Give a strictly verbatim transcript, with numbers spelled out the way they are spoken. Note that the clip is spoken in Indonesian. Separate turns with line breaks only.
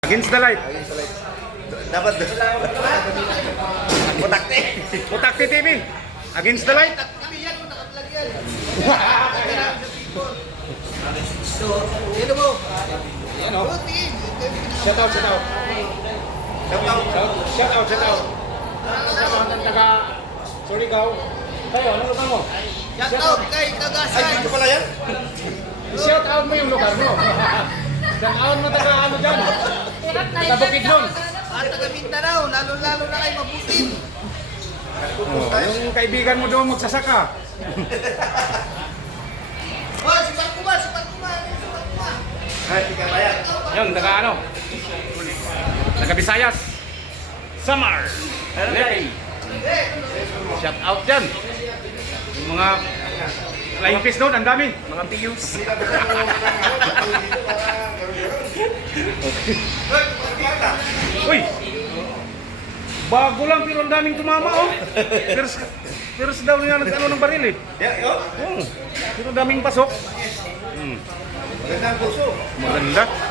Against the light.
Against the light. Dapat doon. Mutakte.
Mutakti T V. Against the light.
Sino mo?
Yan o. Shout out, shout out.
Shout out.
Shout out, shout out. Sa mga taga Surigao. Kayo, ano lugar mo?
Shout out kay Kagasan. Ay, dito pala yan?
Shout out mo yung lugar mo. Shout out mo taga ano dyan. Taga Bukidnon.
At taga Mindanao, lalo-lalo na kay Mabutin.
Oh, yung kaibigan mo doon magsasaka.
Oh, si Parkuma, si Parkuma, si Parkuma. Ay, tika ba yan?
Yun, taga ano? Taga Visayas. Samar. Levy. Shout out dyan. Yung mga flying fish doon, ang dami. Mga P Us. Uy! Bago lang pero ang daming tumama oh. Pero, pero daw niya nag-ano ng baril eh.
Yeah, yo.
Oo. Pero ang daming pasok. Hmm.
Magandang puso.
Maganda.